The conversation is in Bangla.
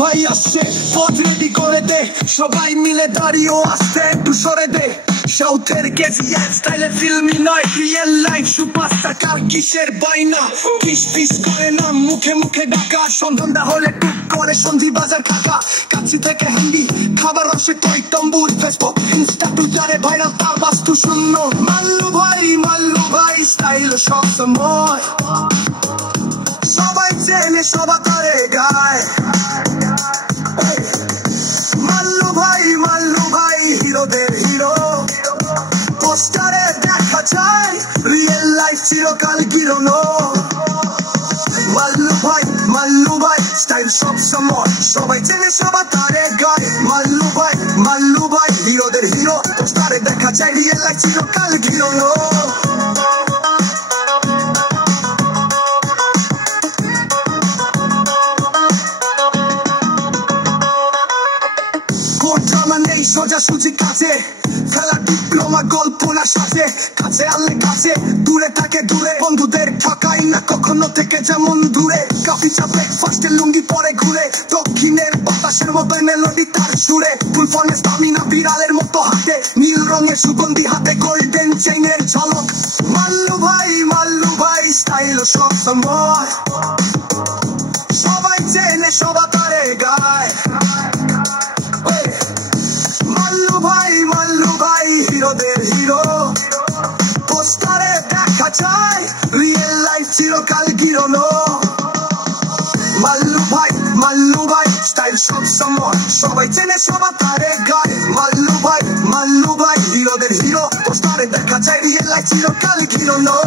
ভাই আসছে, পথ রেডি করে দে, সবাই মিলে দাঁড়িয়ে আসতে একটু সরে দে। সাউথের কেজিএফ স্টাইলে ফিল্মি নয়, রিয়েল লাইফ সুপারস্টার, কার কিসের বাইনা, কিস ফিস করে না মুখে মুখে ডাকা, সন্ধানটা হলে টুক করে সন্ধি বাজার কাকা, কাছি থেকে হ্যান্ডি খাবার আসে কই তম্বুর, ফেসবুক ইনস্টা টুইটারে ভাইরাল তার বাস্তু শূন্য। মাল্লু ভাই স্টাইল সব সময়, সবাই চেনে সবা করে গায়। মাল্লু ভাই হিরোদের হিরো, পোস্টারে দেখা যায় রিয়েল লাইফ চিরকাল গিরনো। মাল্লু ভাই স্টাইল সব সময়, সবাই চেনে সবা তারে গায়। মাল্লু ভাই হিরোদের হিরো, পোস্টারে দেখা যায় রিয়েল লাইফ চিরকাল গিরনো। সোজাসুজি কাছে খেলা, ডিপ্লোমা গল্প না সাজে, কাছে আনলে কাছে, দূরে থাকে দূরে, বন্ধুদের ঠকাই না কখনো থেকে যেমন দূরে। কফি চা ব্রেকফাস্টে লুঙ্গি পরে ঘুরে, দক্ষিণের বাতাসের মতো মেলোডি তার সুরে, ফুল ফর্মে স্টামিনা বিড়ালের মতো হাতে, নীল রঙের সুগন্ধি হাতে গোল্ডেন চেইনের ঝলক। মাল্লু ভাই স্টাইল সব সময়, সবাই চেনে সবা তারে গায়। মাল্লু ভাই হিরোদের হিরো, পোস্টারে দেখা যায় রিয়েল লাইফ চিরকাল গিরনো। মাল্লু ভাই স্টাইল সব সময়, সবাই চেনে সবা তারে গায়। মাল্লু ভাই হিরোদের হিরো, পোস্টারে দেখা যায় রিয়েল লাইফ চিরকাল গিরনো।